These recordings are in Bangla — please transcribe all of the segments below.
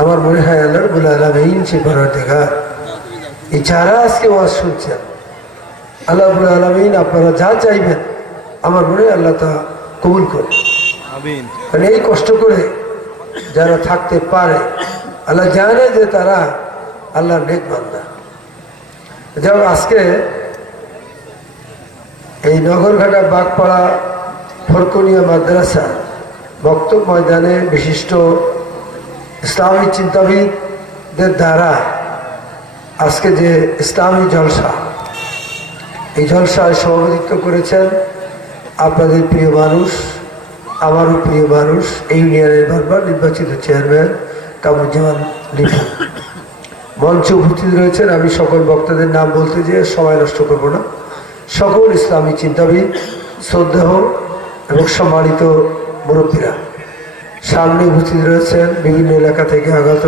আমার মনে হয় আল্লাহ রবুল আলমিন সে দেখা এই যারা আজকে ওয়াজ শুনছেন। আল্লাহ রবুল আলমিন আপনারা যা চাইবেন আমার মনে আল্লাহ তা কবুল আমিন। কারণ এই কষ্ট করে যারা থাকতে পারে আল্লাহ জানে যে তারা আল্লাহর নেক বান্দা। যাও আজকে এই নগরঘাটা বাগপাড়া ফরকনিয়া মাদ্রাসা বক্তব্য ময়দানে বিশিষ্ট ইসলামী চিন্তাবিদদের দ্বারা আজকে যে ইসলামী জলসা, এই জলসায় সভাপতিত্ব করেছেন আপনাদের প্রিয় মানুষ, আমারও প্রিয় মানুষ, এই ইউনিয়নের বারবার নির্বাচিত চেয়ারম্যান কামরুজ্জামান লিপু। মঞ্চে উপস্থিত রয়েছেন, আমি সকল বক্তাদের নাম বলতে যেয়ে সময় নষ্ট করব না। সকল ইসলামী চিন্তাবিদ শ্রদ্ধেহ এবং সম্মানিত মুরব্বীরা। সামনে উপস্থিত রয়েছেন বিভিন্ন এলাকা থেকে আগত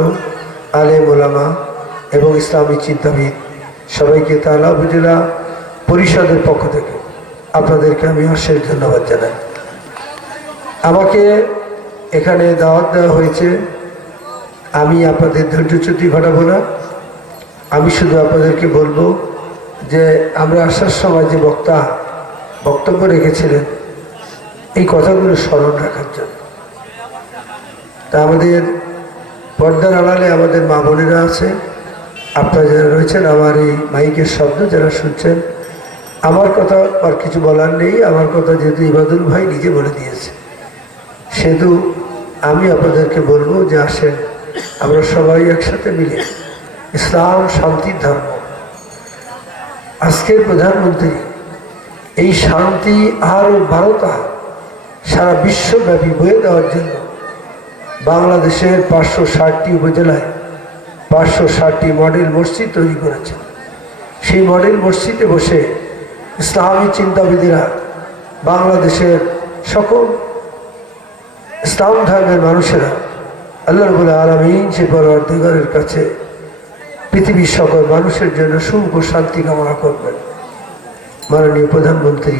আলে ওলামা এবং ইসলামী চিন্তাবিদ। সবাইকে তালা উপজেলা পরিষদের পক্ষ থেকে আপনাদেরকে আমি অশেষ ধন্যবাদ জানাই। আমাকে এখানে দাওয়াত দেওয়া হয়েছে, আমি আপনাদের ধৈর্যচ্যুতি ঘটাবো না। আমি শুধু আপনাদেরকে বলব যে আমরা আসার সময় যে বক্তা বক্তব্য রেখেছিলেন, এই কথাগুলো স্মরণ রাখার জন্য। তা আমাদের পর্দার আড়ালে আমাদের মা বোনেরা আছে। আপনারা যারা রয়েছেন, আমার এই মাইকের শব্দ যারা শুনছেন, আমার কথা আর কিছু বলার নেই। আমার কথা যেহেতু ইবাদুল ভাই নিজে বলে দিয়েছে, সেহেতু আমি আপনাদেরকে বলব যে আসেন, আমরা সবাই একসাথে মিলে ইসলাম, শান্তির ধর্ম। আজকের প্রধানমন্ত্রী, এই শান্তি আরও বারোটা সারা বিশ্বব্যাপী বয়ে দেওয়ার জন্য বাংলাদেশের পাঁচশো ষাটটি উপজেলায় পাঁচশো ষাটটি মডেল মসজিদ তৈরি করেছেন সেই মডেল মসজিদে বসে ইসলামী চিন্তাবিদেরা বাংলাদেশের সকল ইসলাম ধর্মের মানুষেরা আল্লাহ রবুল আলমিন সে পরবর্তীকারের কাছে পৃথিবীর সকল মানুষের জন্য সুখ ও শান্তি কামনা করবেন। মাননীয় প্রধানমন্ত্রী,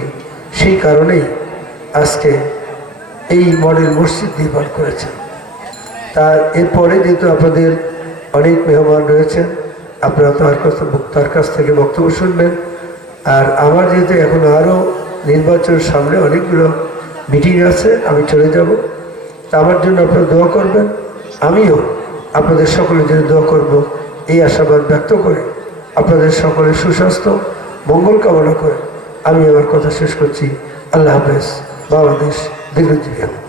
সেই কারণেই আজকে এই মডেল মসজিদ নির্মাণ করেছেন। তার এরপরে যেহেতু আপনাদের অনেক মেহমান রয়েছেন, আপনারা তার কাছ তার কাছ থেকে বক্তব্য শুনবেন। আর আমার যেহেতু এখন আরও নির্বাচনের সামনে অনেকগুলো মিটিং আছে, আমি চলে যাব। তা আমার জন্য আপনারা দোয়া করবেন। আমিও আপনাদের সকলের জন্য দোয়া করব, এই আশাবাদ ব্যক্ত করে আপনাদের সকলের সুস্বাস্থ্য, মঙ্গল কামনা করে আমি আমার কথা শেষ করছি। আল্লাহ হাফেজ। বাংলাদেশ দীর্ঘজীবী